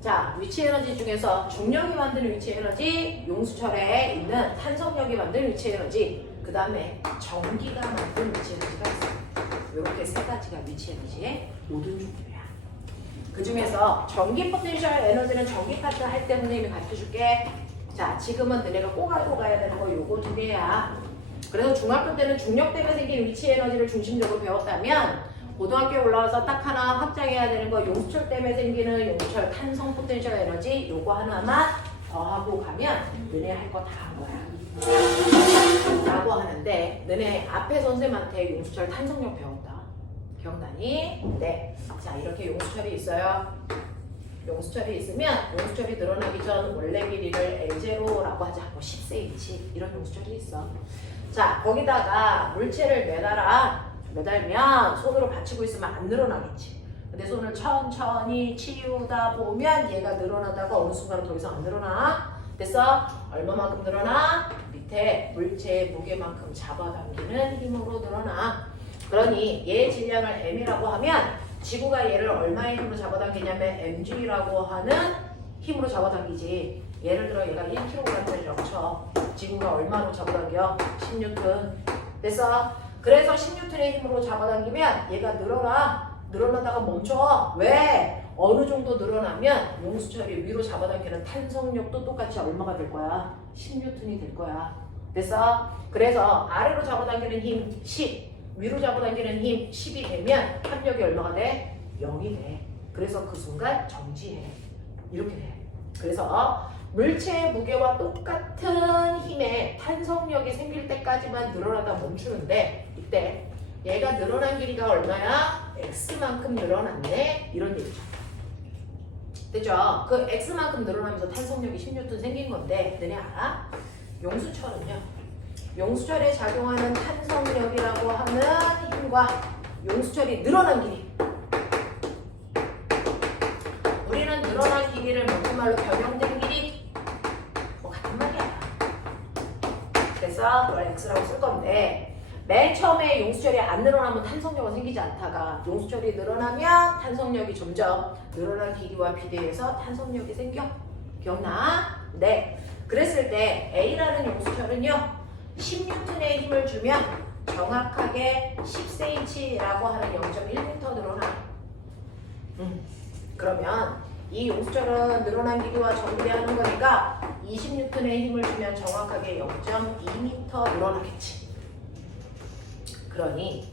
자, 위치 에너지 중에서 중력이 만드는 위치 에너지, 용수철에 있는 탄성력이 만드는 위치 에너지, 그 다음에 전기가 만드는 위치 에너지가 있어요. 이렇게 세 가지가 위치 에너지의 모든 종류야. 그 중에서 전기 포텐셜 에너지는 전기 파트 할 때 선생님이 가르쳐줄게. 자, 지금은 너네가 꼭 알고 가야 되는 거 요거 두 개야. 그래서 중학교 때는 중력 때문에 생긴 위치 에너지를 중심적으로 배웠다면 고등학교에 올라와서 딱 하나 확장해야 되는 거 용수철 때문에 생기는 용수철 탄성 포텐셜 에너지 요거 하나만 더 하고 가면 너네 할 거 다 한 거야 라고 하는데, 너네 앞에 선생님한테 용수철 탄성력 배웠다. 기억나니? 네. 자, 이렇게 용수철이 있어요. 용수철이 있으면 용수철이 늘어나기 전 원래 길이를 L0라고 하자. 뭐 10cm 이런 용수철이 있어. 자, 거기다가 물체를 매달면 손으로 받치고 있으면 안 늘어나겠지. 근데 손을 천천히 치우다 보면 얘가 늘어나다가 어느 순간은 더 이상 안 늘어나. 됐어? 얼마만큼 늘어나? 밑에 물체의 무게만큼 잡아당기는 힘으로 늘어나. 그러니 얘의 질량을 m이라고 하면 지구가 얘를 얼마의 힘으로 잡아당기냐면 mg라고 하는 힘으로 잡아당기지. 예를 들어 얘가 1kg짜리라고 쳐. 지구가 얼마로 잡아당겨? 10N. 됐어? 그래서 10N의 힘으로 잡아당기면 얘가 늘어나다가 멈춰. 왜? 어느 정도 늘어나면 용수철이 위로 잡아당기는 탄성력도 똑같이 얼마가 될 거야? 10N이 될 거야. 됐어? 그래서 아래로 잡아당기는 힘 10, 위로 잡아당기는 힘 10이 되면 합력이 얼마가 돼? 0이 돼. 그래서 그 순간 정지해. 이렇게 돼. 그래서 물체의 무게와 똑같은 힘에 탄성력이 생길 때까지만 늘어나다 멈추는데, 이때 얘가 늘어난 길이가 얼마야? X만큼 늘어났네? 이런 얘기죠. 됐죠? 그 X만큼 늘어나면서 탄성력이 10N 생긴 건데, 너네 알아? 용수철은요, 용수철에 작용하는 탄성력이라고 하는 힘과 용수철이 늘어난 길이, 우리는 늘어난 길이를 무슨 말로 변형된 길이? 뭐 같은 말이야. 그래서 그걸 X라고 쓸 건데, 맨 처음에 용수철이 안 늘어나면 탄성력은 생기지 않다가 용수철이 늘어나면 탄성력이 점점 늘어난 길이와 비례해서 탄성력이 생겨. 기억나? 네. 그랬을 때 A라는 용수철은요, 10N의 힘을 주면 정확하게 10cm라고 하는 0.1m 늘어나. 그러면 이 용수철은 늘어난 길이와 정비하는 거니까 20N의 힘을 주면 정확하게 0.2m 늘어나겠지. 그러니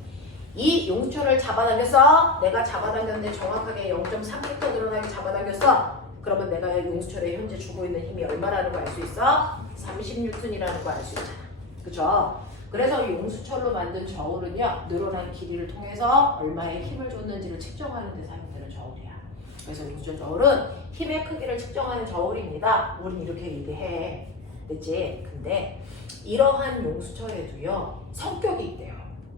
이 용수철을 잡아당겼어. 내가 잡아당겼는데 정확하게 0.3m 늘어나게 잡아당겼어. 그러면 내가 용수철에 현재 주고 있는 힘이 얼마라는 거 알 수 있어? 30N이라는 거 알 수 있잖아. 그쵸? 그래서 용수철로 만든 저울은요, 늘어난 길이를 통해서 얼마의 힘을 줬는지를 측정하는 데 사용되는 저울이야. 그래서 용수철 저울은 힘의 크기를 측정하는 저울입니다. 우린 이렇게 얘기해. 됐지? 근데 이러한 용수철에도요, 성격이 있대요.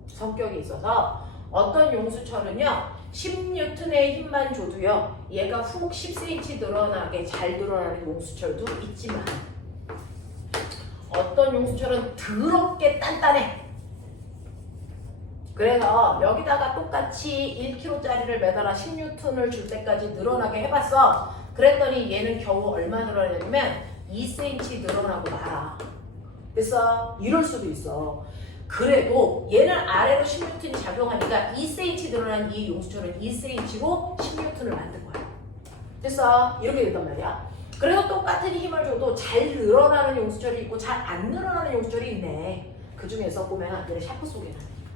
성격이 있어서 어떤 용수철은요, 10N의 힘만 줘도요, 얘가 훅 10cm 늘어나게 잘 늘어나는 용수철도 있지만, 어떤 용수철은 더럽게 단단해. 그래서 여기다가 똑같이 1kg짜리를 매달아 10N을 줄 때까지 늘어나게 해봤어. 그랬더니 얘는 겨우 얼마 늘어나냐면 2cm 늘어나고 말아. 됐어? 이럴 수도 있어. 그래도 얘는 아래로 10N이 작용하니까 2cm 늘어난 이 용수철은 2cm고 10N을 만든 거야. 됐어? 이렇게 된단 말이야. 그래서 똑같은 힘을 줘도 잘 늘어나는 용수철이 있고 잘 안 늘어나는 용수철이 있네. 그 중에서 보면 얘를 샤프 속에는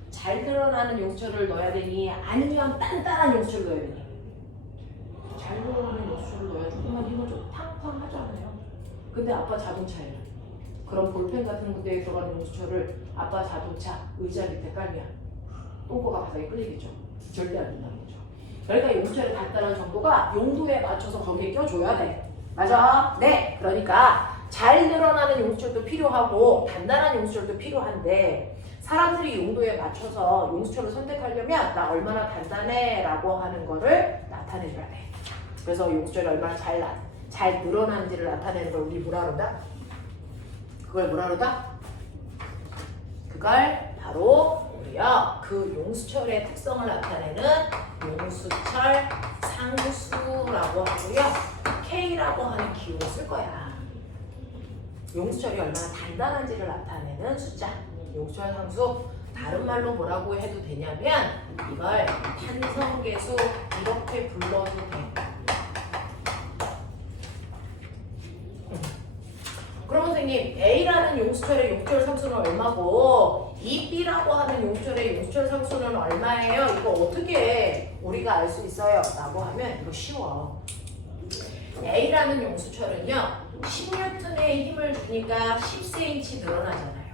잘 늘어나는 용수철을 넣어야 되니 아니면 단단한 용수철을 넣어야 되니? 잘 늘어나는 용수철을 넣어야 조금만 힘을 좀 팡팡 하잖아요. 근데 아빠 자동차에는 그런 볼펜 같은 데에 들어가는 용수철을 아빠 자동차 의자 밑에 깔면 똥꼬가 바닥에 끌리겠죠. 절대 안 된다는 거죠. 그러니까 용수철의 단단한 정도가 용도에 맞춰서 거기에 껴줘야 돼. 맞아? 네. 그러니까 잘 늘어나는 용수철도 필요하고 단단한 용수철도 필요한데, 사람들이 용도에 맞춰서 용수철을 선택하려면 나 얼마나 단단해 라고 하는 거를 나타내줘야 돼. 그래서 용수철이 얼마나 잘 늘어나는지를 나타내는 걸 우리 뭐라 그런다? 그걸 뭐라 그런다? 그걸 바로 우리가 그 용수철의 특성을 나타내는 용수철 상수라고 하고요. K라고 하는 기호를 쓸 거야. 용수철이 얼마나 단단한지를 나타내는 숫자. 용수철 상수 다른 말로 뭐라고 해도 되냐면 이걸 탄성계수 이렇게 불러도 돼. 그럼 선생님 A라는 용수철의 용수철 상수는 얼마고 이 B라고 하는 용수철의 용수철 상수는 얼마예요? 이거 어떻게 우리가 알 수 있어요? 라고 하면 이거 쉬워. A라는 용수철은요 10N의 힘을 주니까 10cm 늘어나잖아요.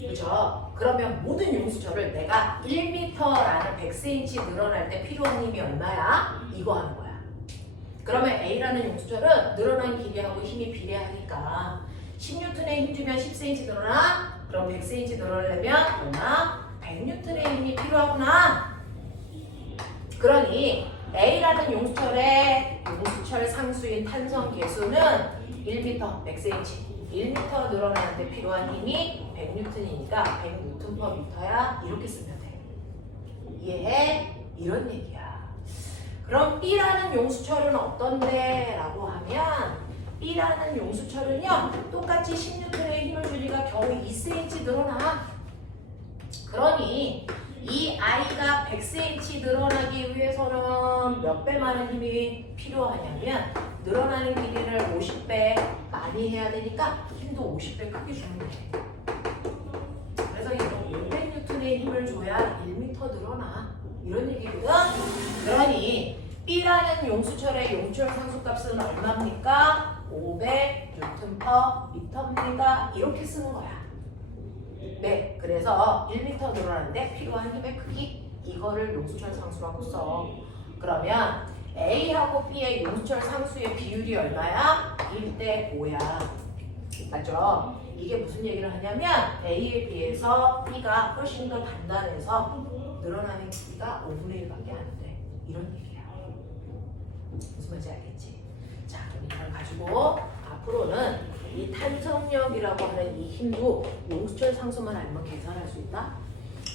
그죠? 그러면 모든 용수철을 내가 1m라는 100cm 늘어날 때 필요한 힘이 얼마야? 이거 하는 거야. 그러면 A라는 용수철은 늘어난 길이하고 힘이 비례하니까 10N의 힘 주면 10cm 늘어나? 그럼 100cm 늘어나려면 얼마? 100N의 힘이 필요하구나. 그러니 A라는 용수철의 용수철 상수인 탄성 계수는 1m, 100cm 1m 늘어나는데 필요한 힘이 100N이니까 100N/m야. 이렇게 쓰면 돼. 이해해? 이런 얘기야. 그럼 B라는 용수철은 어떤데? 라고 하면 B라는 용수철은요 똑같이 10N의 힘을 주니까 겨우 2cm 늘어나. 그러니 이 아이가 100cm 늘어나기 위해서는 몇 배 많은 힘이 필요하냐면 늘어나는 길이를 50배 많이 해야 되니까 힘도 50배 크게 주면 돼. 그래서 이런 500N의 힘을 줘야 1m 늘어나. 이런 얘기거든. 그러니 B라는 용수철의 용수철 상수값은 얼마입니까? 500Nm/m입니다. 이렇게 쓰는 거야. 네, 그래서 1m 늘어나는데 필요한 힘의 크기 이거를 용수철 상수라고 써. 그러면 A하고 B의 용수철 상수의 비율이 얼마야? 1대5야. 맞죠? 이게 무슨 얘기를 하냐면 A에 비해서 B가 훨씬 더 단단해서 늘어나는 길이가 5분의 1밖에 안 돼. 이런 얘기야. 무슨 말인지 알겠지? 자, 그럼 이걸 가지고 앞으로는 이 탄성력이라고 하는 이 힘도 용수철 상수만 알면 계산할 수 있다.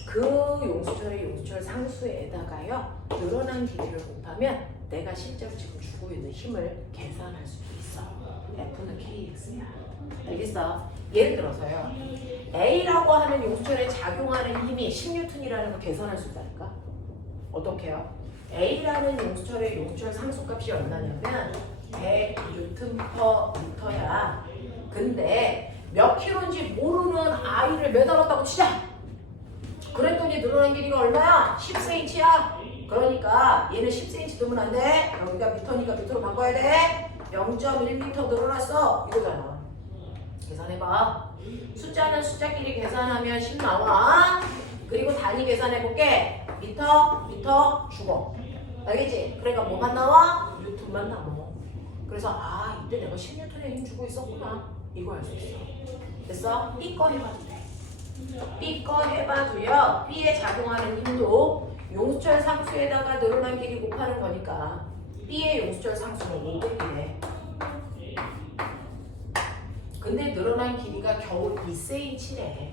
그 용수철의 용수철 상수에다가요 늘어난 길이를 곱하면 내가 실제로 지금 주고 있는 힘을 계산할 수도 있어. F는 KX야. 알겠어? 예를 들어서요 A라고 하는 용수철에 작용하는 힘이 10N이라는 거 계산할 수 있다니까. 어떻게 해요? A라는 용수철의 용수철 상수값이 얼마냐면 100Nm/m야. 근데 몇 킬로인지 모르는 아이를 매달았다고 치자. 그랬더니 늘어난 길이가 얼마야? 10cm야. 그러니까 얘는 10cm 넣으면 안 돼. 여기가 미터니까 미터로 바꿔야 돼. 0.1m 늘어났어. 이거잖아. 계산해봐. 숫자는 숫자끼리 계산하면 10 나와. 그리고 단위 계산해볼게. 미터 죽어. 알겠지? 그러니까 뭐만 나와? 뉴턴만 나와. 그래서 아 이때 내가 10N의 힘 주고 있었구나. 이거 알 수 있어. 됐어? B 거 해봐도 돼. B 거 해봐도요. B에 작용하는 힘도 용수철 상수에다가 늘어난 길이 곱하는 거니까 B의 용수철 상수는 500이래. 근데 늘어난 길이가 겨우 2cm래.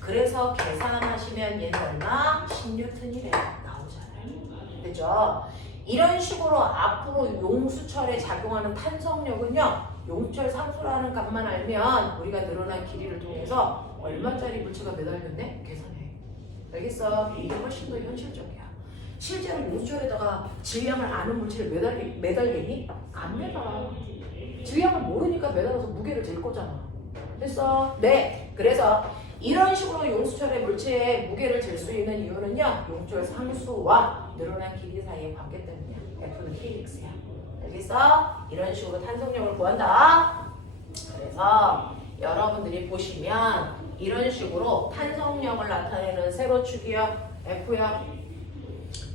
그래서 계산하시면 얘는 얼마? 10N이래. 나오잖아요. 그죠? 이런 식으로 앞으로 용수철에 작용하는 탄성력은요 용수철 상수라는 값만 알면 우리가 늘어난 길이를 통해서 얼마짜리 물체가 매달렸네? 계산해. 알겠어? 이게 훨씬 더 현실적이야. 실제로 용수철에다가 질량을 아는 물체를 매달리니? 안 매달아. 질량을 모르니까 매달아서 무게를 잴 거잖아. 됐어? 네. 그래서 이런 식으로 용수철의 물체의 무게를 잴 수 있는 이유는요 용수철 상수와 늘어난 길이 사이의 관계 때문이야. F는 KX야. 알겠어? 이런 식으로 탄성력을 구한다. 그래서 여러분들이 보시면 이런 식으로 탄성력을 나타내는 세로축이요 F요.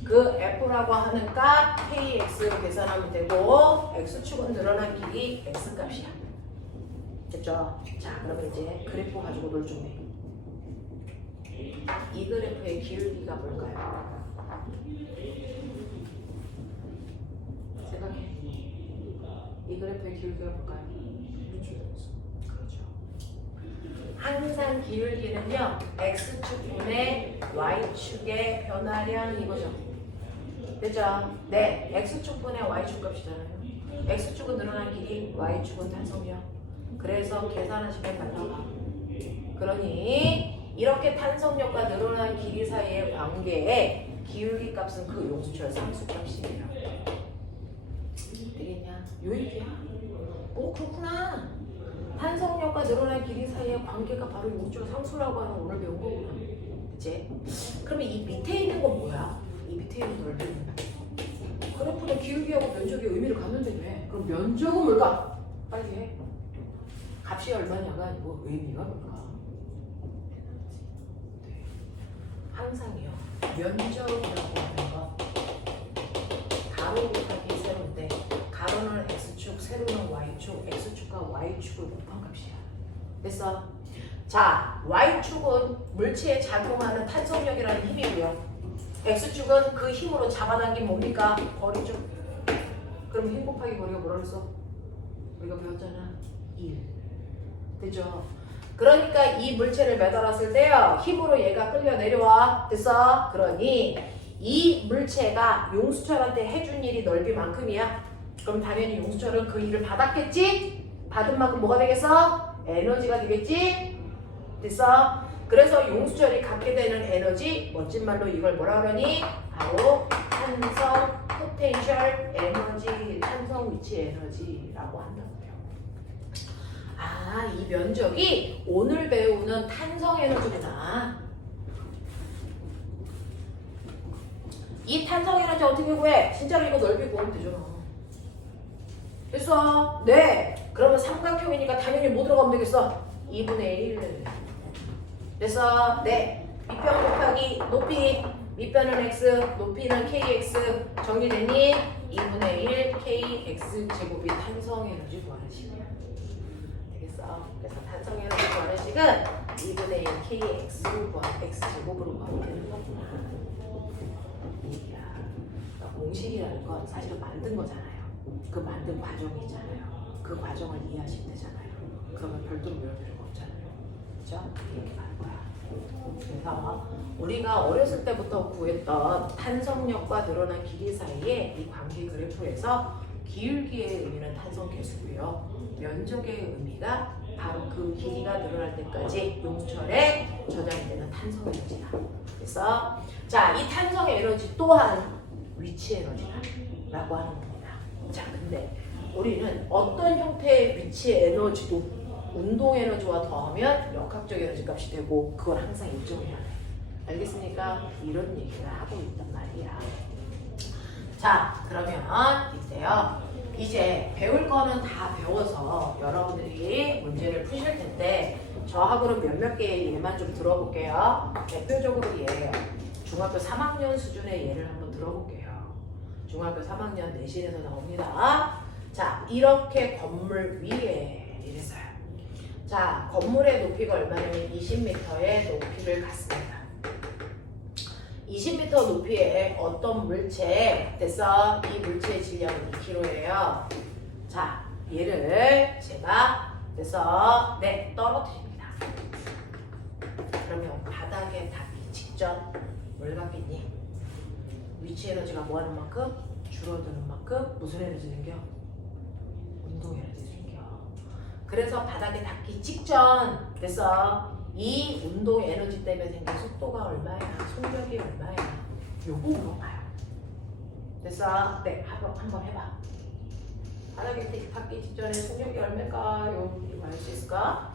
그 F라고 하는 값 KX로 계산하면 되고 X축은 늘어난 길이 X값이야. 됐죠? 자, 그러면 이제 그래프 가지고 놀 준비. 이 그래프의 기울기가 뭘까요? 생각해. 이 그래프의 기울기가 뭘까요? 그렇죠. 항상 기울기는요 X축분의 Y축의 변화량 이거죠. 됐죠? 네, x축분의 y축 값이잖아요. x축은 늘어난 길이, y축은 탄성력. 그래서 계산하시면 나타나. 그러니 이렇게 탄성력과 늘어난 길이 사이의 관계에 기울기 값은 그 용수철 상수 값이에요. 되겠냐? 요 얘기야. 오, 그렇구나. 탄성력과 늘어난 길이 사이의 관계가 바로 용수철 상수라고 하는 오늘 배운 거구나. 그치? 그러면 이 밑에 있는 건 뭐야? 이 밑에 있는 넓이는 그래프도 기울기하고 면적의 의미를 갖는데 왜? 그럼 면적은 뭘까? 빨리 해. 값이 얼마냐가 아니고 의미가 뭘까? 네. 항상이요. 면적이라고 하는 거 가로 곱하기 세로인데 가로는 x축, 세로는 y축, x축과 y축을 곱한 값이야. 됐어? 자, y축은 물체에 작용하는 탄성력이라는 힘이고요. x축은 그 힘으로 잡아당긴 뭡니까? 거리죠. 그럼 힘 곱하기 거리가 뭐라 그랬어? 우리가 배웠잖아. 1. 되죠? 그러니까 이 물체를 매달았을 때요. 힘으로 얘가 끌려 내려와. 됐어? 그러니 이 물체가 용수철한테 해준 일이 넓이만큼이야. 그럼 당연히 용수철은 그 일을 받았겠지? 받은 만큼 뭐가 되겠어? 에너지가 되겠지? 됐어? 그래서 용수철이 갖게 되는 에너지, 멋진 말로 이걸 뭐라 그러니? 바로 탄성 포텐셜 에너지, 탄성 위치 에너지라고 한다고요. 아, 이 면적이 오늘 배우는 탄성 에너지구나. 이 탄성 에너지 어떻게 구해? 진짜로 이거 넓이 구하면 되잖아. 됐어? 네. 그러면 삼각형이니까 당연히 뭐 들어가면 되겠어? 2분의 1. 됐어? 네. 밑변 곱하기 높이. 밑변은 x, 높이는 kx. 정리되니? 2분의 1 kx 제곱이 탄성 에너지 구하는 식이야. 되겠어? 그래서 탄성 에너지 구하는 식은 2분의 1 kx로 x 제곱으로 구하면 되는 거구나. 얘기야. 그러니까 공식이라는 건 사실은 만든 거잖아요. 그 만든 과정이 있잖아요. 그 과정을 이해하시면 되잖아요. 그러면 별도로 외울 필요가 없잖아요. 그렇죠? 이렇게 가는 거야. 그래서 우리가 어렸을 때부터 구했던 탄성력과 늘어난 길이 사이에 이 관계 그래프에서 기울기의 의미는 탄성 계수고요. 면적의 의미가 바로 그 길이가 늘어날 때까지 용수철에 저장이 되는 탄성 에너지다. 그래서 자, 이 탄성 에너지 또한 위치 에너지라고 하는 겁니다. 자, 근데 우리는 어떤 형태의 위치 에너지도 운동 에너지와 더하면 역학적 에너지 값이 되고 그걸 항상 인정해야 돼. 알겠습니까? 이런 얘기를 하고 있단 말이야. 자, 그러면 이제요. 이제 배울 거는 다 배워서 여러분들이 문제를 푸실 텐데 저하고는 몇몇 개의 예만 좀 들어볼게요. 대표적으로 예예요. 중학교 3학년 수준의 예를 한번 들어볼게요. 중학교 3학년 내신에서 나옵니다. 자, 이렇게 건물 위에 이랬어요. 자, 건물의 높이가 얼마냐면 20m의 높이를 갖습니다. 20m 높이에 어떤 물체, 됐어? 이 물체의 질량은 2kg예요. 자, 얘를 제가, 됐어? 네, 떨어뜨립니다. 그러면 바닥에 닿기 직전 뭘 갖겠니? 위치 에너지가 뭐 하는 만큼? 줄어드는 만큼 무슨 에너지 생겨? 운동 에너지 생겨. 그래서 바닥에 닿기 직전, 됐어? 이 운동 에너지 때문에 생긴 속도가 얼마야? 속력이 얼마야? 요거 물어봐요. 됐어? 네, 한번 해봐. 바닥에 닿기 직전에 속력이 얼마일까요? 이거 알 수 있을까?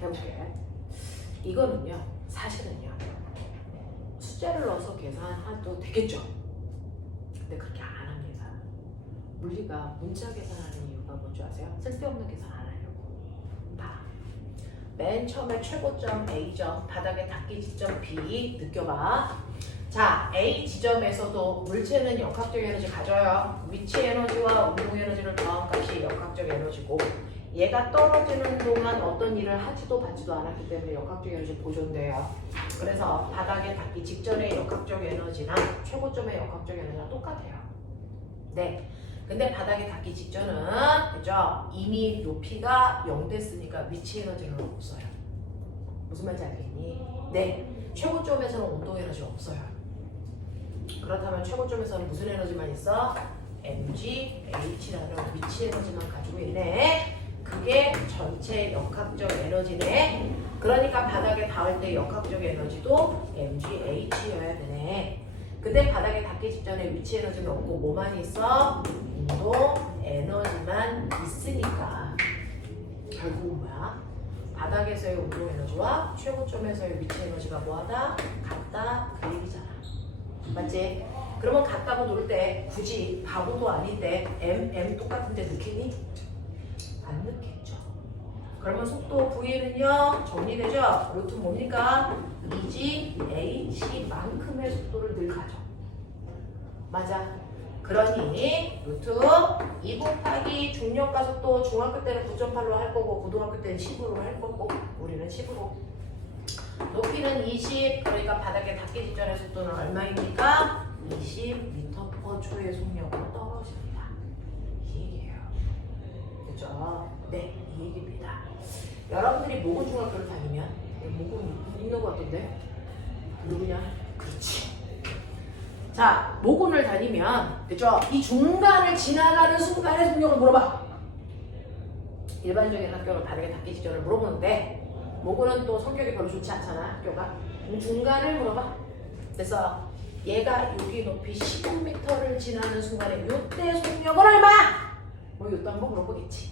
해볼게. 이거는요, 사실은요, 숫자를 넣어서 계산해도 되겠죠? 근데 그렇게 안 합니다. 물리가 문자 계산하는 이유가 뭔지 아세요? 쓸데없는 계산 안 하려고. 봐. 맨 처음에 최고점 A점, 바닥에 닿기 지점 B 느껴봐. 자, A 지점에서도 물체는 역학적 에너지 가져요. 위치 에너지와 운동 에너지를 더한 값이 역학적 에너지고, 얘가 떨어지는 동안 어떤 일을 하지도 받지도 않았기 때문에 역학적 에너지 보존돼요. 그래서 바닥에 닿기 직전의 역학적 에너지나 최고점의 역학적 에너지랑 똑같아요. 네. 근데 바닥에 닿기 직전은, 그죠? 이미 높이가 0 됐으니까 위치 에너지는 없어요. 무슨 말인지 알겠니? 네. 최고점에서는 운동 에너지 없어요. 그렇다면 최고점에서는 무슨 에너지만 있어? mg, h라는 위치 에너지만 가지고 있네. 그게 전체 역학적 에너지네. 그러니까 바닥에 닿을 때 역학적 에너지도 mg, h여야 되네. 근데 바닥에 닿기 직전에 위치 에너지는 없고 뭐만 있어? 운동 에너지만 있으니까 결국은 뭐야? 바닥에서의 운동 에너지와 최고점에서의 위치 에너지가 뭐하다? 같다 그 얘기잖아. 맞지? 그러면 같다고 놀 때 굳이 바보도 아닌데 m 똑같은데 느끼니? 안 느끼죠. 그러면 속도 V는요 정리되죠? 루트 뭡니까? 2g h만큼의 속도를 늘 가져. 맞아. 그러니 루트 2 곱하기 중력가속도 중학교 때는 9.8로 할 거고 고등학교 때는 10으로 할 거고 우리는 10으로. 높이는 20, 그러니까 바닥에 닿기 직전의 속도는 얼마입니까? 20m/초의 속력으로 떨어집니다. 이 얘기예요. 그죠? 네, 이 얘기입니다. 여러분들이 모군 중학교를 다니면 모군 있는 것 같던데? 누구냐? 그렇지. 자, 모군을 다니면 그죠? 이 중간을 지나가는 순간의 속력을 물어봐. 일반적인 학교는 바닥에 닿기 직전을 물어보는데 모군은 또 성격이 별로 좋지 않잖아, 학교가. 중간을 물어봐. 그래서 얘가 여기 높이 15m를 지나는 순간에 요때 속력은 얼마야? 뭐 요때 한번 물어보겠지.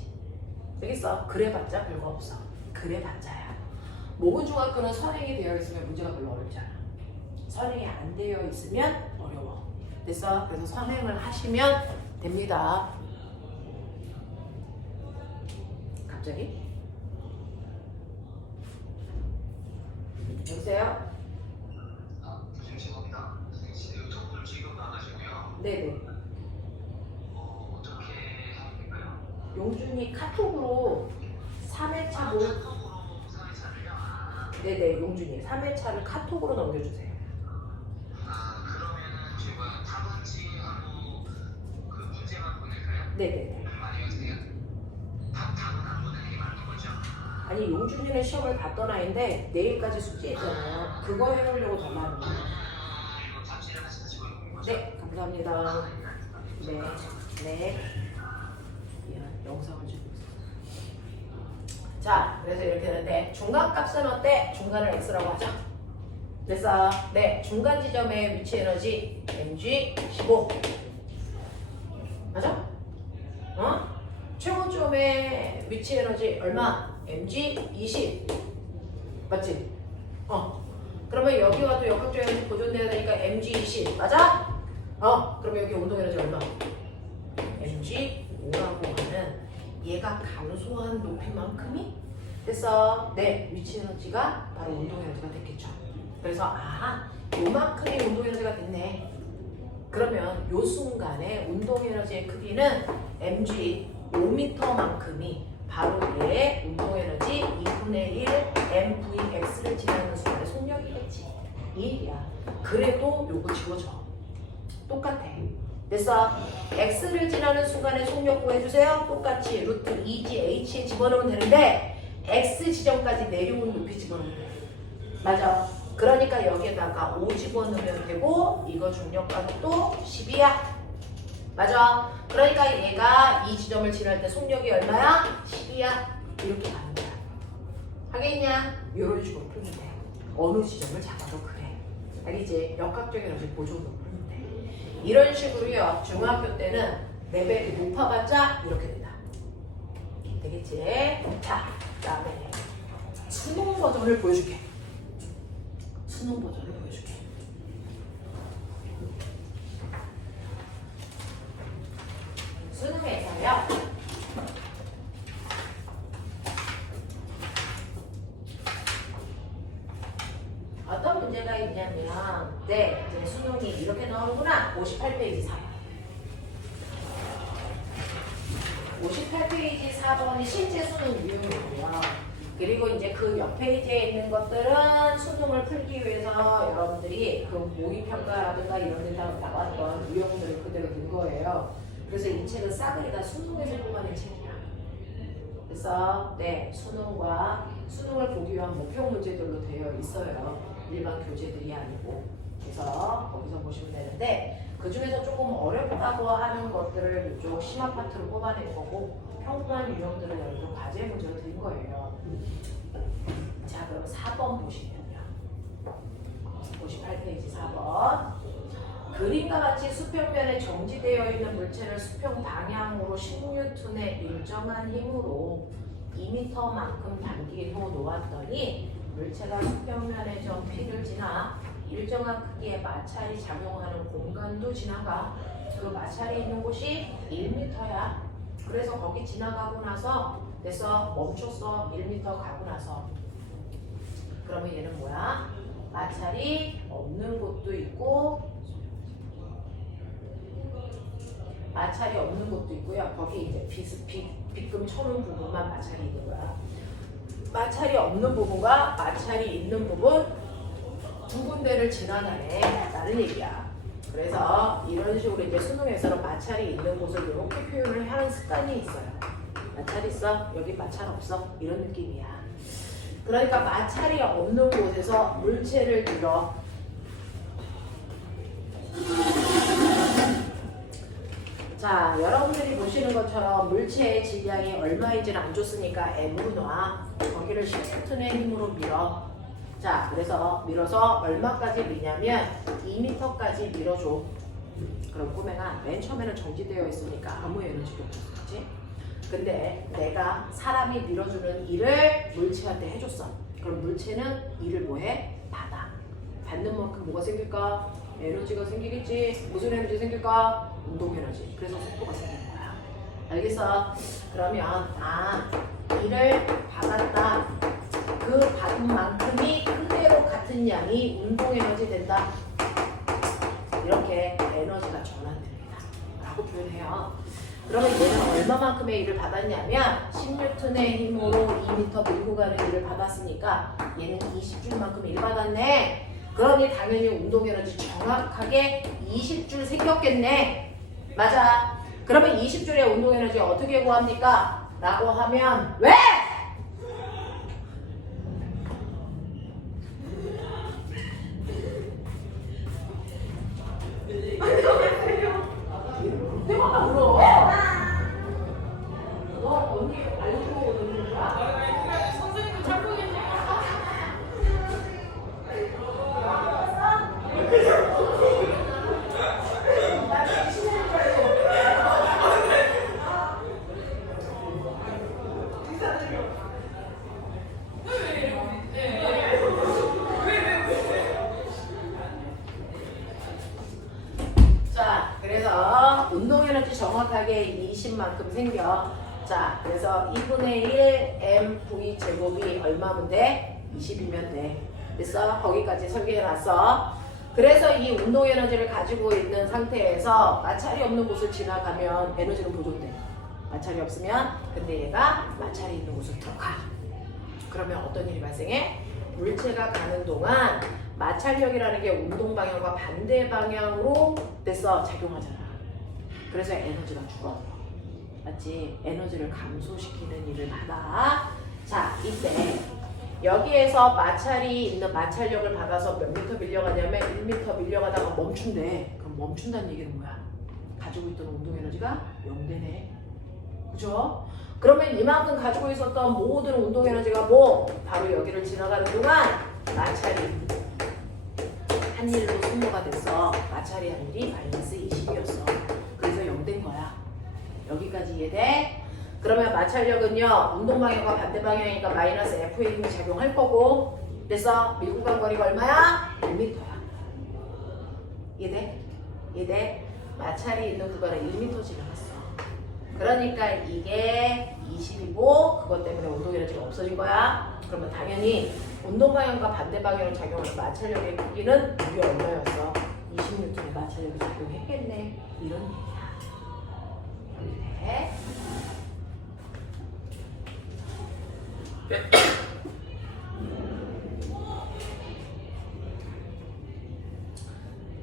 되겠어? 그래봤자 별거 없어. 그래봤자야. 모군 중학교는 선행이 되어 있으면 문제가 별로 어렵지 않아. 선행이 안 되어 있으면 어려워. 됐어? 그래서 선행을 하시면 됩니다. 갑자기? 여보세요? 선생님 죄송합니다. 선생님 유튜브를 지금 나가시고요. 네네. 어떻게 하면 될까요? 용준이 카톡으로 3회차 모... 카톡으로 사회차를요? 네네, 용준이 3회차를 카톡으로 넘겨주세요. 그러면은 제가 답은지 하고 그 문제만 보낼까요? 네네네. 아니면 그냥 답은 안 보내는 게 맞는 거죠? 아니, 용준이는 시험을 봤던 아이인데 내일까지 숙제했잖아요. 그거 해놓으려고 달라는 거예요. 이거 답지를 같이 가지고 있는 거죠? 네, 감사합니다. 네, 네. 미안, 영상을 찍고 있어. 자, 그래서 이렇게 되는데 중간값은 어때? 중간을 x라고 하자. 그래서 네, 중간 지점의 위치 에너지 mg 15. 맞아? 어? 최고점의 위치 에너지 얼마? mg 20. 맞지? 그러면 여기와 또 역학적 에너지 보존돼야 되니까 mg 20. 맞아? 그러면 여기 운동 에너지 얼마? mg 5라고 하는 얘가 감소한 높이만큼이 됐어. 네, 위치 에너지가 바로 운동 에너지가 됐겠죠. 그래서 요만큼이 운동 에너지가 됐네. 그러면 요 순간에 운동 에너지의 크기는 mg 5m만큼이 바로 얘의 운동 에너지 2분의 1 mvx를 지나는 순간의 속력이겠지. 이 얘기야. 그래도 요거 지워져. 똑같아. 됐어? x를 지나는 순간의 속력 구해주세요. 똑같이 루트 2g h에 집어넣으면 되는데 x 지점까지 내려온 높이 집어넣으면 돼. 맞아. 그러니까 여기에다가 5 집어넣으면 되고 이거 중력가속도 10이야. 맞아. 그러니까 얘가 이 지점을 지날 때 속력이 얼마야? 10이야. 이렇게 가는 거야. 하겠냐? 이런 식으로 풀면 돼. 어느 지점을 잡아도 그래. 알겠지? 역학적 에너지 보존도 풀면 돼. 이런 식으로요. 중학교 때는 레벨이 높아봤자 이렇게 된다. 되겠지? 자, 그다음에 수능 버전을 보여줄게. 수능 버전을 보여줄게. 수능에서요. 문제가 있냐면 네, 이제 수능이 이렇게 나오는구나. 58페이지 4번. 58페이지 4번이 실제 수능 유형이고요. 그리고 이제 그 옆 페이지에 있는 것들은 수능을 풀기 위해서 여러분들이 그 모의평가라든가 이런 데다 나왔던 유형들을 그대로 넣은 거예요. 그래서 이 책은 싸그리 다 수능에서 뽑아낸 책이야. 그래서 네, 수능을 보기 위한 목표 문제들로 되어 있어요. 일반 교재들이 아니고. 그래서 거기서 보시면 되는데 그 중에서 조금 어렵다고 하는 것들을 이쪽 심화 파트로 뽑아낸 거고 평범한 유형들은 여러분 과제 문제로 드린 거예요. 자, 그럼 4번 보시면요. 58페이지 4번. 그림과 같이 수평면에 정지되어 있는 물체를 수평 방향으로 10N의 일정한 힘으로 2m만큼 단기 후 놓았더니 물체가 수평면의 점 P를 지나 일정한 크기의 마찰이 작용하는 공간도 지나가. 그 마찰이 있는 곳이 1m야. 그래서 거기 지나가고 나서 됐어, 멈췄어. 1m 가고 나서. 그러면 얘는 뭐야? 마찰이 없는 곳도 있고 마찰이 없는 곳도 있고요. 거기 이제 빗금 초는 부분만 마찰이 있는 거야. 마찰이 없는 부분과 마찰이 있는 부분 두 군데를 지나가네 라는 얘기야. 그래서 이런 식으로 이제 수능에서는 마찰이 있는 곳을 이렇게 표현을 하는 습관이 있어요. 마찰 있어? 여기 마찰 없어? 이런 느낌이야. 그러니까 마찰이 없는 곳에서 물체를 들어. 자, 여러분들이 보시는 것처럼 물체의 질량이 얼마인지를 안 줬으니까 M으로 놔. 거기를 10N의 힘으로 밀어. 자, 그래서 밀어서 얼마까지 미냐면 2m까지 밀어줘. 그럼 꼬맹아, 맨 처음에는 정지되어 있으니까 아무 에너지도 없지. 근데 내가 사람이 밀어주는 일을 물체한테 해줬어. 그럼 물체는 일을 뭐해? 받아. 받는 만큼 뭐가 생길까? 에너지가 생기겠지. 무슨 에너지 생길까? 운동 에너지. 그래서 속도가 생기는 거야. 알겠어? 그러면 일을 받았다. 그 받은 만큼이 그대로 같은 양이 운동 에너지 된다. 이렇게 에너지가 전환됩니다. 라고 표현해요. 그러면 얘는 얼마만큼의 일을 받았냐면 10N의 힘으로 2m 밀고 가는 일을 받았으니까 얘는 20줄만큼 일 받았네. 그러니 당연히 운동 에너지 정확하게 20줄 생겼겠네. 맞아. 그러면 20줄의 운동 에너지 어떻게 구합니까? 라고 하면 왜? 내가 물어. 너 언니 알려주고 있는 거야? 선생님도 찾고 계세요. 자, 그래서 운동 에너지 정확하게 20만큼 생겨. 자, 그래서 2분의 1 mv 제곱이 얼마면 돼? 20이면 돼. 됐어? 거기까지 설계해놨어. 그래서 이 운동 에너지를 가지고 있는 상태에서 마찰이 없는 곳을 지나가면 에너지는 보존돼. 마찰이 없으면 근데 얘가 마찰이 있는 곳을 가. 그러면 어떤 일이 발생해? 물체가 가는 동안 마찰력이라는 게 운동 방향과 반대 방향으로 됐어 작용하잖아. 그래서 에너지가 줄어들어. 맞지? 에너지를 감소시키는 일을 받아. 자, 이때 여기에서 마찰이 있는 마찰력을 받아서 몇 미터 밀려가냐면 1m 밀려가다가 멈춘대. 그럼 멈춘다는 얘기는 뭐야? 가지고 있던 운동 에너지가 0되네. 그죠? 그러면 이만큼 가지고 있었던 모든 운동 에너지가 뭐? 바로 여기를 지나가는 동안 마찰이 한 일로 소모가 됐어. 마찰이 한 일이 마이너스 20이었어. 그래서 0된 거야. 여기까지 이해돼? 그러면 마찰력은요, 운동 방향과 반대 방향이니까 마이너스 F의 힘이 작용할 거고, 그래서 밀고 간 거리가 얼마야? 1m야. 이해돼? 이해돼? 마찰이 있는 구간에 1m 지나갔어. 그러니까 이게 20이고, 그것 때문에 운동 에너지가 없어진 거야. 그러면 당연히 운동 방향과 반대 방향으로 작용하는 마찰력의 크기는 무려 얼마였어? 20N의 마찰력이 작용했겠네. 이런 얘기야. 이렇게.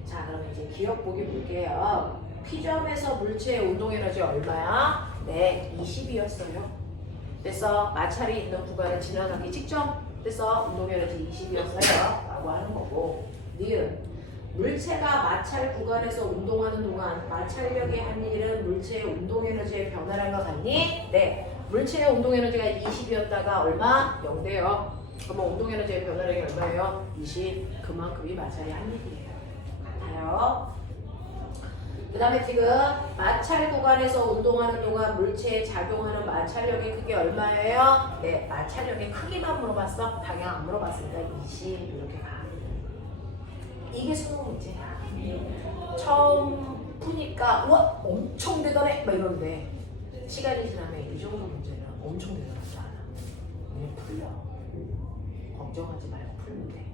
자, 그러면 이제 기억 보기 볼게요. P점에서 물체의 운동 에너지 얼마야? 네, 20이었어요. 그래서 마찰이 있는 구간을 지나가기 직전. 그래서 운동 에너지 20이었어요. 라고 하는 거고. 니은 물체가 마찰 구간에서 운동하는 동안 마찰력이 한 일은 물체의 운동 에너지의 변화란 것 같니? 네. 물체의 운동 에너지가 20이었다가 얼마? 0대요. 그러면 운동 에너지의 변화량이 얼마예요? 20. 그만큼이 마찰이 한 일이에요. 같아요. 그 다음에 지금 마찰 구간에서 운동하는 동안 물체에 작용하는 마찰력의 크기 얼마예요? 네, 마찰력의 크기만 물어봤어. 방향 안 물어봤으니까 20 이렇게 가. 이게 수능 문제야. 처음 푸니까 우와 엄청 대단해 막 이러는데 시간이 지나면 이 정도 문제는 엄청 대단하지 않아. 그냥 풀려. 걱정하지 말고 풀면 돼.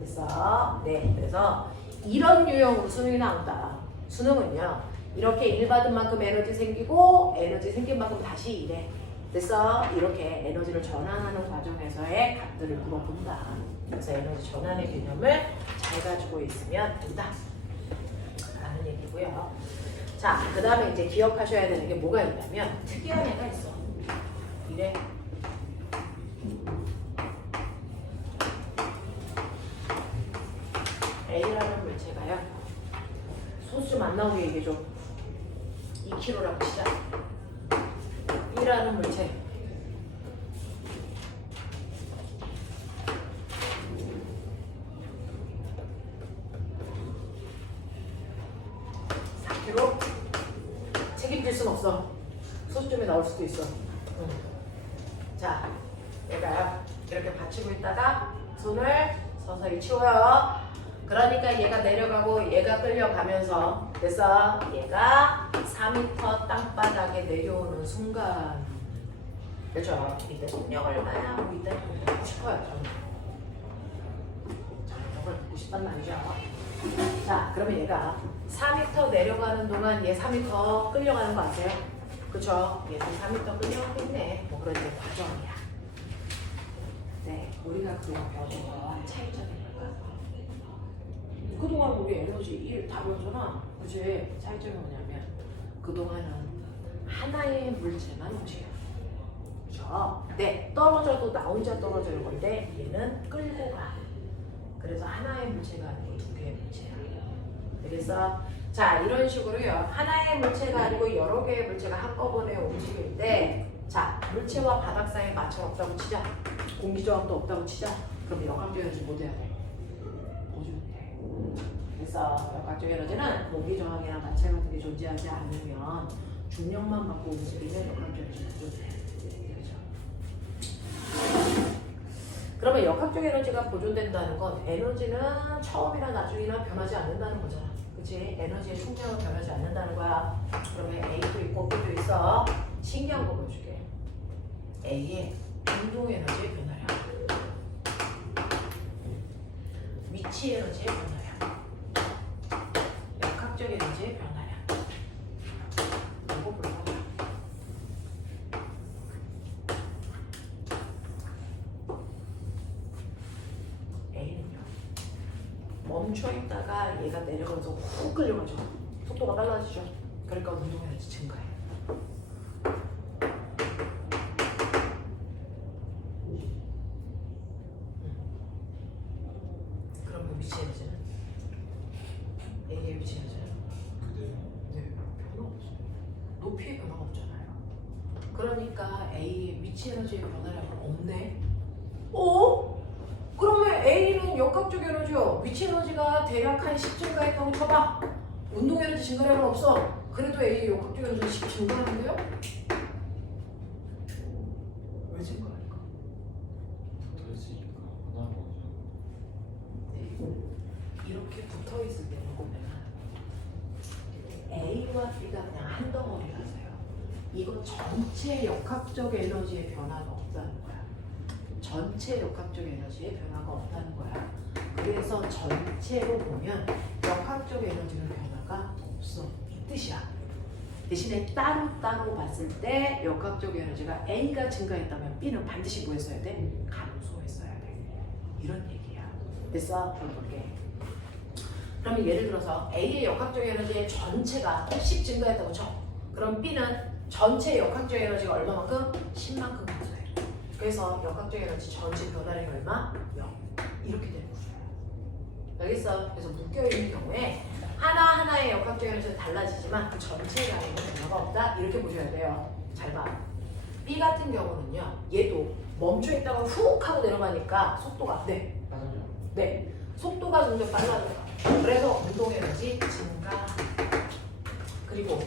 됐어? 네, 그래서 이런 유형으로 수능이 나온다. 수능은요 이렇게 일 받은 만큼 에너지 생기고 에너지 생긴 만큼 다시 일해. 그래서 이렇게 에너지를 전환하는 과정에서의 값들을 물어본다. 그래서 에너지 전환의 개념을 잘 가지고 있으면 된다 라는 얘기고요. 자, 그 다음에 이제 기억하셔야 되는 게 뭐가 있냐면 특이한 애가 있어. 이래. A라는 물체가요. 소수 좀 안 나오게 얘기해줘. 2kg라고 치자. B라는 물체. 책임질 순 없어. 소수점이 나올 수도 있어. 자, 얘가 이렇게 받치고 있다가 손을 서서히 치워요. 그러니까 얘가 내려가고 얘가 끌려가면서 그래서 얘가 4m 땅바닥에 내려오는 순간 그렇죠? 이때 속력을 얼마나 하고 이때 듣고 싶어요. 저는. 자, 이걸 듣고 싶단 말이죠. 자, 그러면 얘가 4m 내려가는 동안 얘 4m 끌려가는 거 아세요? 그쵸? 얘도 4m 끌려가겠네. 뭐 그런 이제 과정이야. 네, 우리가 그동안 배웠던 거와 차이점이 뭘까? 그동안 우리 에너지 1 다뤘잖아. 그치? 차이점이 뭐냐면 그동안은 하나의 물체만 움직여. 그쵸? 네, 떨어져도 나 혼자 떨어지는 건데 얘는 끌고 가. 그래서 하나의 물체가 아니고 두 개의 물체야. 그래서 자 이런 식으로요. 하나의 물체가 아니고 여러 개의 물체가 한꺼번에 움직일 때 자 물체와 바닥 사이에 마찰 없다고 치자. 공기저항도 없다고 치자. 그럼 역학적 에너지 뭐 돼야 돼? 보존 돼. 그래서 역학적 에너지는 공기저항이나 마찰 같은 게 존재하지 않으면 중력만 받고 움직이면 역학적 에너지 보존돼. 그죠? 그러면 역학적 에너지가 보존된다는 건 에너지는 처음이나 나중이나 변하지 않는다는 거잖아. 그치? 에너지의 총량은 변하지 않는다는 거야. 그러면 A도 있고 B도 있어. 신기한 거 보여줄게. A의 운동 에너지의 변화량, 위치 에너지의 변화량, 역학적 에너지의 변화량. 이거 볼까? A는요. 멈춰 있다가 얘가 내려가면서 훅 끌려가죠. 속도가 빨라지죠. 그러니까 운동 에너지 증가해. 그럼 위치 에너지는? A의 위치 에너지는? 네, 변화 없어요. 높이의 변화가 없잖아요. 그러니까 A의 위치 에너지의 변화량은 없네. 어? 그러면 A는 역학적 에너지요. 위치 에너지가 대략 한 10 증가했다고 쳐봐. 운동 에너지 증가량은 없어. 그래도 A의 역학적 에너지는 10 증가하는데요? 왜 증가할까? 이렇게 붙어 있을 때는 보면 A와 B가 그냥 한 덩어리라서요. 이거 전체 역학적 에너지의 변화가 없다는 거야. 전체 역학적 에너지의 변화가 없다는 거야. 그래서 전체로 보면 역학적 에너지는 변화가 없어. 이 뜻이야. 대신에 따로따로 봤을 때 역학적 에너지가 A가 증가했다면 B는 반드시 뭐 했어야 돼? 감소했어야 돼. 이런 얘기야. 됐어? 그럼 볼게. 그러면 예를 들어서 A의 역학적 에너지의 전체가 10 증가했다고 쳐. 그럼 B는 전체 역학적 에너지가 얼마만큼? 10만큼 감소해. 그래서 역학적 에너지 전체 변화량이 얼마? 0. 이렇게 되는 구조야. 알겠어? 그래서 묶여있는 경우에 하나하나의 역학적 에너지는 달라지지만 그 전체량에는 변화가 없다. 이렇게 보셔야 돼요. 잘 봐. B 같은 경우는요. 얘도 멈춰있다가 훅 하고 내려가니까 속도가 네. 속도가 점점 빨라져요. 그래서 운동 에너지 증가. 그리고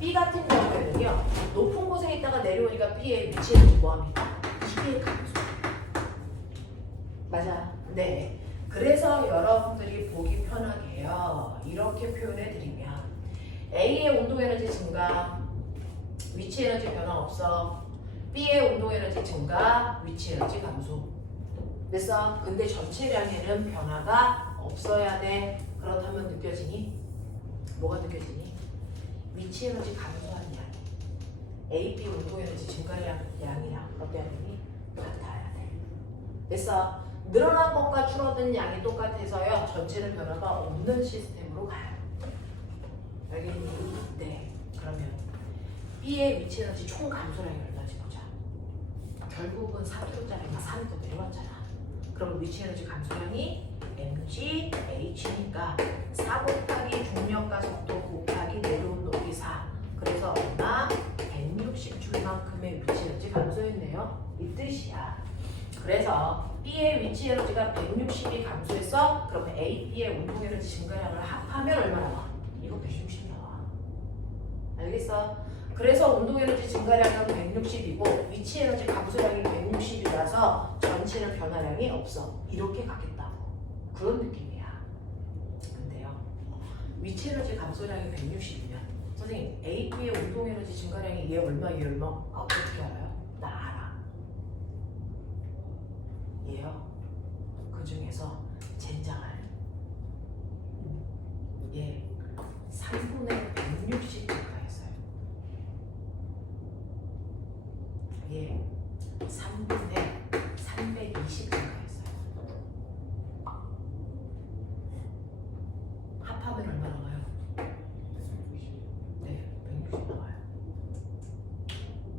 B 같은 경우에는요. 높은 곳에 있다가 내려오니까 B의 위치에는 뭐합니까? 이게 감소. 맞아. 네. 그래서 여러분들이 보기 편하게요. 이렇게 표현해 드리면 A의 운동 에너지 증가, 위치 에너지 변화 없어. B의 운동 에너지 증가, 위치 에너지 감소. 됐어? 근데 전체량에는 변화가 없어야 돼. 그렇다면 느껴지니? 뭐가 느껴지니? 위치 에너지 감소한 양. A, B 운동 에너지 증가량 양이랑 어때야 되니? 같아야 돼. 됐어? 늘어난 것과 줄어든 양이 똑같아서요. 전체는 변화가 없는 시스템으로 가요. 알겠니? 네. 그러면 B의 위치 에너지 총 감소량이 얼마인지 보자. 결국은 4kg짜리가 4m 내려왔잖아. 그럼 위치 에너지 감소량이 mg h니까 4 곱하기 중력과 속도 곱하기 내려온 높이 4. 그래서 얼마? 160줄만큼의 위치 에너지 감소했네요. 이 뜻이야. 그래서 B의 위치 에너지가 160이 감소했어? 그러면 A, B의 운동 에너지 증가량을 합하면 얼마 나와? 이거 160 나와. 알겠어? 그래서 운동 에너지 증가량은 160이고 위치 에너지 감소량이 160이라서 전체는 변화량이 없어. 이렇게 가겠다고. 그런 느낌이야. 근데요. 위치 에너지 감소량이 160이면 선생님 A, B의 운동 에너지 증가량이 얘 얼마? 아, 어떻게 알아요? 나 알아. 얘요. 그 중에서 젠장할 얘 3분의 160 증가했어요. 얘 3분의 320 증가했어요. 합하면 얼마 나와요? 네, 160 나와요.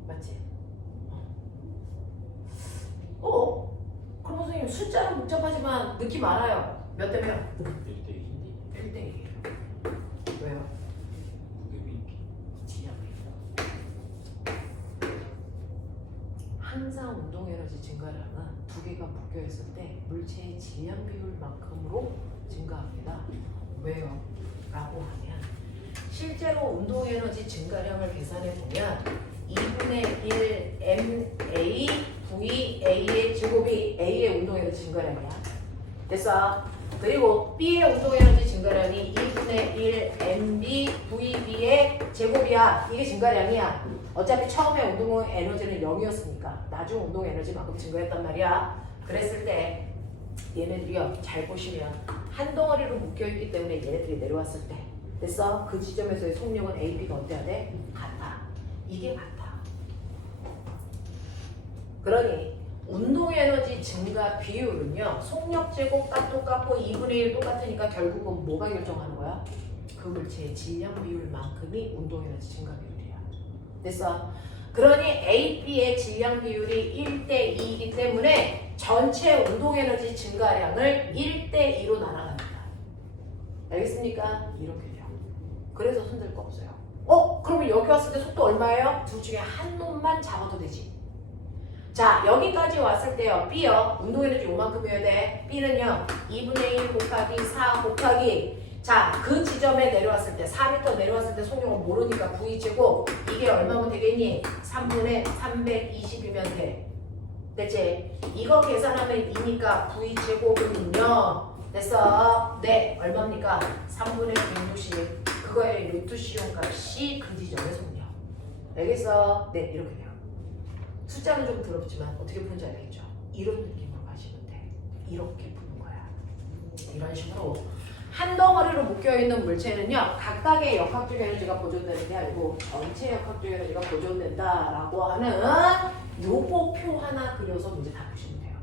맞지? 그럼 선생님 숫자는 복잡하지만 느낌 알아요. 몇 대 몇? 1대 1이에요. 왜요? 항상 운동 에너지 증가량은 두 개가 묶여 있을 때 물체의 질량 비율만큼으로 증가합니다. 왜요? 라고 하면 실제로 운동 에너지 증가량을 계산해 보면 2분의 1 MA VA의 제곱이 A의 운동 에너지 증가량이야. 됐어? 그리고 B의 운동 에너지 증가량이 2분의 1 MB VB의 제곱이야. 이게 증가량이야. 어차피 처음에 운동 에너지는 0이었으니까 나중 운동 에너지만큼 증가했단 말이야. 그랬을 때 얘네들이요. 잘 보시면 한 덩어리로 묶여있기 때문에 얘네들이 내려왔을 때 됐어? 그 지점에서의 속력은 A, B가 어때야 돼? 같아. 이게 같아. 그러니 운동 에너지 증가 비율은요. 속력 제곱값 똑같고 2분의 1 똑같으니까 결국은 뭐가 결정하는 거야? 그 물체의 질량 비율만큼이 운동 에너지 증가 비율이야. 됐어? 그러니 A, B의 질량 비율이 1대 2이기 때문에 전체 운동 에너지 증가량을 1대 2로 나눠갑니다. 알겠습니까? 이렇게 돼요. 그래서 손들 거 없어요. 그러면 여기 왔을 때 속도 얼마예요? 둘 중에 한 놈만 잡아도 되지. 자, 여기까지 왔을 때요. B요. 운동 에너지 요만큼이어야 돼. B는요. 2분의 1 곱하기 4 곱하기 자, 그 지점에 내려왔을 때 4m 내려왔을 때 속력은 모르니까 V제곱 이게 얼마면 되겠니? 3분의 320이면 돼. 됐지? 이거 계산하면 2니까 V제곱은요. 됐어? 네. 얼마입니까? 3분의 160 그거의 루트 시용 값이 그 지점의 속력. 알겠어? 네. 이렇게 돼요. 숫자는 좀 더럽지만 어떻게 푸는지 알겠죠? 이런 느낌으로 가시면 돼. 이렇게 푸는 거야. 이런 식으로 한 덩어리로 묶여있는 물체는요, 각각의 역학적 에너지가 보존되는 게 아니고 전체 역학적 에너지가 보존된다라고 하는 요거 표 하나 그려서 문제 다 푸시면 돼요.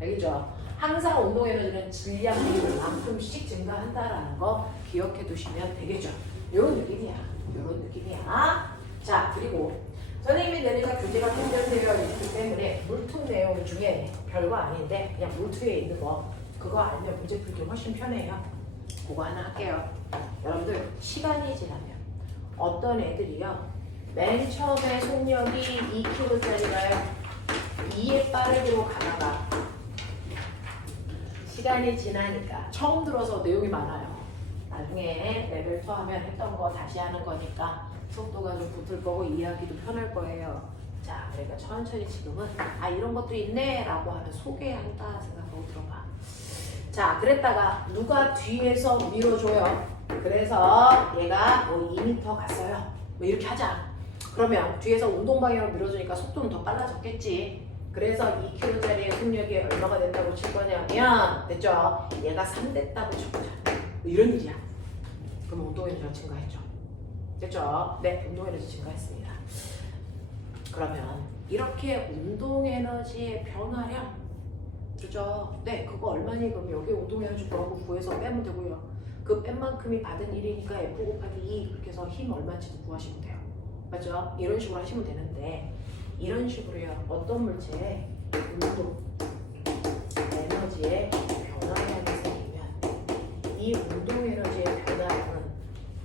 알겠죠? 항상 운동 에너지는 질량이 만큼씩 증가한다라는 거 기억해 두시면 되겠죠? 요런 느낌이야. 요런 느낌이야. 자, 그리고 선생님이 내니까 교재가 편견되어 있기 때문에 물투 내용 중에 별거 아닌데 그냥 물투에 있는 거 그거 알면 문제 풀기 훨씬 편해요. 그거 하나 할게요. 여러분들 시간이 지나면 어떤 애들이요 맨 처음에 속력이 2km짜리가요 2의 빠르기로 가다가 시간이 지나니까 처음 들어서 내용이 많아요. 나중에 레벨 2 하면 했던 거 다시 하는 거니까 속도가 좀 붙을 거고 이해하기도 편할 거예요. 자, 그러니까 천천히 지금은 아 이런 것도 있네 라고 하는 소개한다 생각하고 들어봐. 자, 그랬다가 누가 뒤에서 밀어줘요. 그래서 얘가 뭐 2m 갔어요. 뭐 이렇게 하자. 그러면 뒤에서 운동 방향으로 밀어주니까 속도는 더 빨라졌겠지. 그래서 2km짜리의 속력이 얼마가 됐다고 칠 거냐면 됐죠? 얘가 3 됐다고 쳐보자. 뭐 이런 일이야. 그럼 운동 에너지가 증가했죠. 됐죠? 네, 운동 에너지 증가했습니다. 그러면 이렇게 운동 에너지의 변화량 그죠? 네, 그거 얼마니? 그럼 여기 운동 에너지 뭐라고 구해서 빼면 되고요. 그 뺀 만큼이 받은 일이니까 F 곱하기 2 그렇게 해서 힘 얼마인지도 구하시면 돼요. 맞죠? 이런 식으로 하시면 되는데 이런 식으로요. 어떤 물체에 운동 에너지의 변화량이 생기면 이 운동 에너지의 변화량은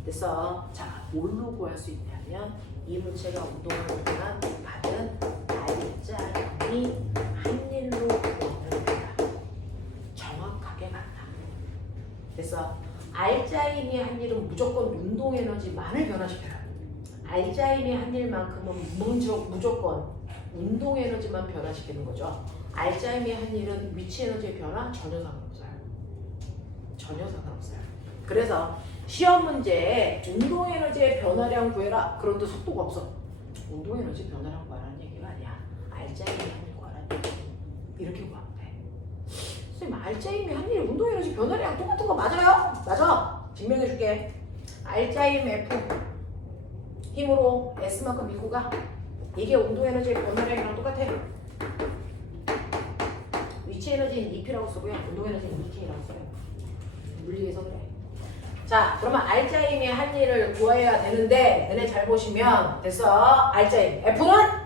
그래서 자, 뭘로 구할 수 있냐면 이 물체가 운동을 동안 받은 알짜임이 한 일로 구하면 된다. 정확하게 맞다. 그래서 알짜임이 한 일은 무조건 운동 에너지만을 변화시켜요. 알짜임이 한 일만큼은 무조건 운동 에너지만 변화시키는 거죠. 알짜임이 한 일은 위치 에너지의 변화 전혀 상관없어요. 전혀 상관없어요. 그래서 시험 문제에 운동 에너지의 변화량 구해라. 그런데 속도가 없어. 운동 에너지 변화량 구하라는 얘기가 아니야. 알짜임이 한 일 구하라는 얘기. 이렇게 구하면 돼. 선생님, 알짜임이 한 일 운동 에너지 변화량 똑같은 거 맞아요? 맞아. 증명해 줄게. 알짜임 F 힘으로 S만큼 밀고 가. 이게 운동 에너지의 변화량이랑 똑같아. 위치 에너지는 EP라고 쓰고요. 운동 에너지는 EK라고 써요. 물리에서 그래. 자, 그러면 알짜임이 한 일을 구해야 되는데 너네 잘 보시면 됐어. 알짜임 F는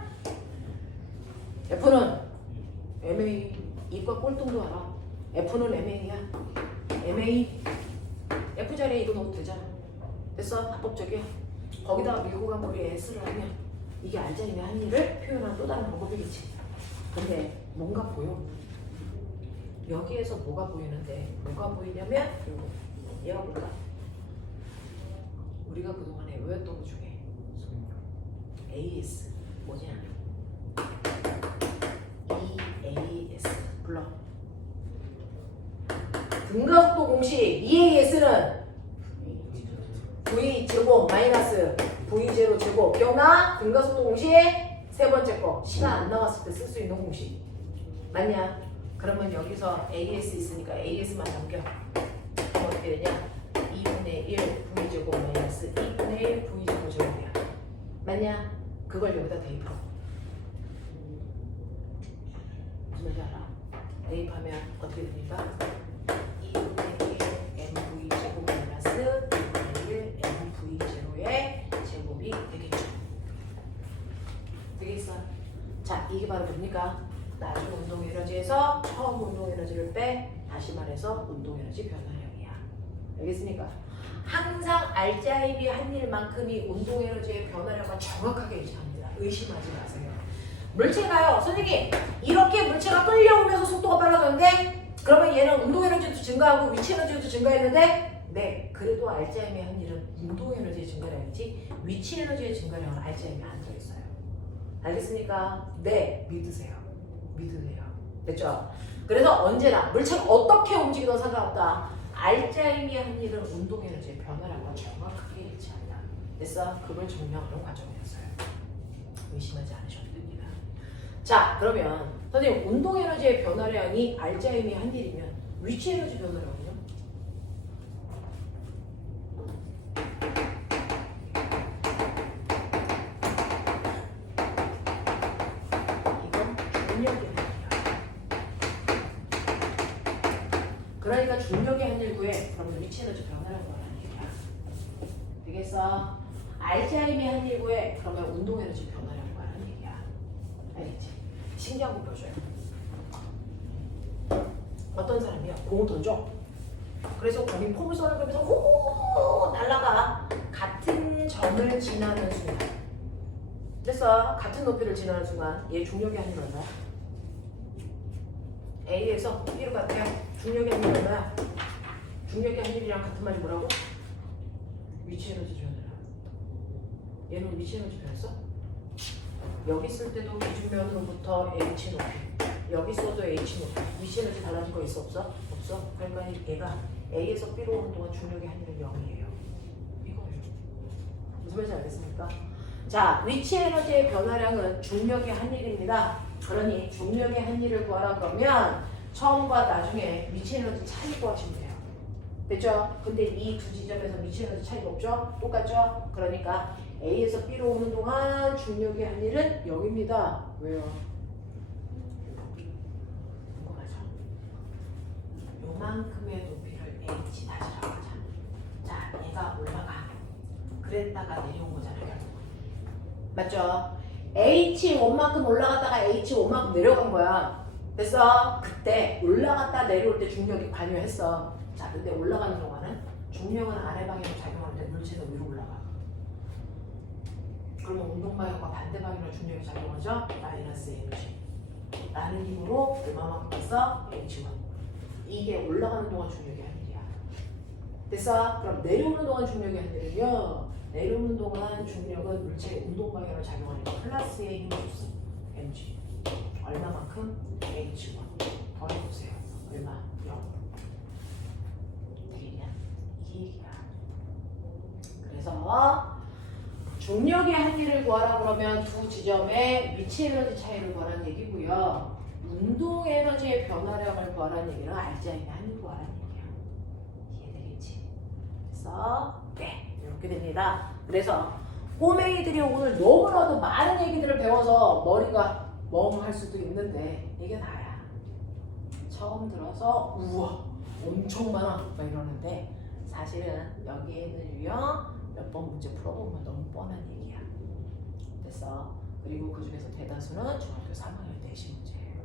MA 이과 꼴등도 알아. F는 MA야. MA F 자리에 이거 넣어도 되잖아. 됐어? 합법적이야. 거기다가 밀고 간 거리에 S를 하면 이게 알짜임의 한 일을 표현한 또 다른 방법이겠지. 근데 뭔가 보여. 여기에서 뭐가 보이는데 뭐가 보이냐면 얘가 뭘까? 우리가 그동안에 외웠던 것 중에 AS 뭐냐? EAS 불러. 등가속도 공식 EAS는 V 제곱 마이너스 V0 제곱 기억나? 등가속도 공식 세 번째 거 시간 안 나왔을 때 쓸 수 있는 공식 맞냐? 그러면 여기서 AS 있으니까 AS만 남겨. 그럼 어떻게 되냐? 2분의 1 V제곱 마이너스 2분의 1 V제곱 제곱이야. 맞냐? 그걸 여기다 대입하고 무슨 말인지 알아? 대입하면 어떻게 됩니까? 2분의 1 MV제곱 마이너스 2분의 1 MV0의 제곱이 되겠죠. 되겠어? 자, 이게 바로 뭡니까? 나중 운동 에너지에서 처음 운동 에너지를 빼 다시 말해서 운동 에너지 변화량이야. 알겠습니까? 항상 알짜임이 한 일만큼이 운동 에너지의 변화량과 정확하게 일치합니다. 의심하지 마세요. 물체가요, 선생님 이렇게 물체가 끌려오면서 속도가 빨라졌는데 그러면 얘는 운동 에너지도 증가하고 위치 에너지도 증가했는데 네, 그래도 알짜임이 한 일은 운동 에너지의 증가량이지 위치 에너지의 증가량은 알짜임이 안 들어있어요. 알겠습니까? 네, 믿으세요. 믿으세요. 됐죠? 그래서 언제나 물체가 어떻게 움직이든 상관없다. 알짜임이 한 일은 운동 에너지의 변화량과 정확하게 일치한다. 됐어? 그걸 증명하는 과정이었어요. 의심하지 않으셔도 됩니다. 자, 그러면 선생님 운동 에너지의 변화량이 알자임이 한 일이면 위치 에너지 변화량은요? 이건 중력의 한 일이야. 그러니까 중력의 한 일 구에 그러면 위치 에너지 변화량 구하라는 얘기야. 되겠어? 알자임의 한 일 구에 그러면 운동 에너지 변화량 구하라는 얘기야. 알겠지? 신기한 거 보여줘요. 어떤 사람이야? 공을 던져. 그래서 공이 포물선을 그리면서 호 날아가. 같은 점을 지나는 순간. 그래서 같은 높이를 지나는 순간 얘 중력의 한일 얼마야? A에서 B로 갈게요. 중력의 한일 얼마야? 중력의 한일이랑 같은 말이 뭐라고? 위치 에너지 변화량. 얘는 위치 에너지 변했어? 여기 있을 때도 기준면으로부터 H 높이, 여기 있어도 H 높이, 위치 에너지 달라진 거 있어 없어? 없어. 그러니까 얘가 A에서 B로 오는 동안 중력의 한일은 0이에요. 이거예요. 무슨 말인지 알겠습니까? 자, 위치 에너지의 변화량은 중력의 한일입니다. 그러니 중력의 한일을 구하라 그러면 처음과 나중에 위치 에너지 차이 구하시면 돼요. 됐죠? 근데 이 두 지점에서 위치 에너지 차이가 없죠? 똑같죠? 그러니까 A에서 B로 오는 동안 중력의 한일은 0입니다. 왜요? 궁금하죠? 요만큼의 높이를 H 다시라고 하자. 자, 얘가 올라가. 그랬다가 내려온 거잖아요. 맞죠? H1만큼 올라갔다가 H5만큼 내려간 거야. 그래서 그때 올라갔다 내려올 때 중력이 관여했어. 자, 근데 올라가는 동안은 중력은 아래 방향으로 작용하는데 물체는 위로 올라가. 그러면 운동 방향과 반대 방향으로 중력이 작용하죠? 마이너스 에너지. 라는 힘으로 얼마만큼 했어? H1. 이게 올라가는 동안 중력이 한 일이야. 됐어? 그럼 내려오는 동안 중력이 한 일은요. 내려오는 동안 중력은 물체의 운동 방향으로 작용하니까 플러스의 힘을 줬어. mg. 얼마만큼? h1. 더해보세요. 얼마? 0. 되겠냐? 이게 얘기야. 그래서 중력의 한일을 구하라 그러면 두 지점의 위치 에너지 차이를 구하라는 얘기고요. 운동 에너지의 변화량을 구하라는 얘기는 알자임의 한일 구하라는 얘기야. 이해되겠지? 그래서 네, 이렇게 됩니다. 그래서 꼬맹이들이 오늘 너무나도 많은 얘기들을 배워서 머리가 멍할 수도 있는데 이게 다야. 처음 들어서 우와 엄청 많아 막 이러는데 사실은 여기에는요 몇 번 문제 풀어보면 너무 뻔한 얘기야. 됐어. 그리고 그 중에서 대다수는 중학교 3학년 내신 문제예요.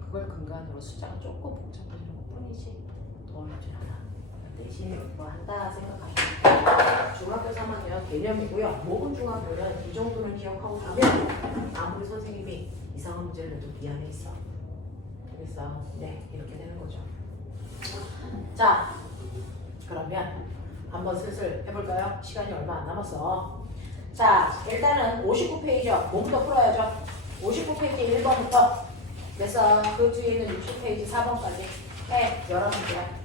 그걸 근간으로 숫자가 조금 복잡해지는 것 뿐이지 더 어렵진 않아. 대신 뭐 한다 생각하시면 돼요. 중학교 3학년 개념이고요. 모금 중학교는 이 정도는 기억하고 가면 아무리 선생님이 이상한 문제를 내도 미안해 있어. 그래서 네 이렇게 되는 거죠. 자 그러면 한번 슬슬 해볼까요? 시간이 얼마 안 남았어. 자 일단은 59페이지요. 뭐부터 풀어야죠? 59페이지 1번부터 그래서 그 뒤에 있는 60페이지 4번까지 해. 11문제야.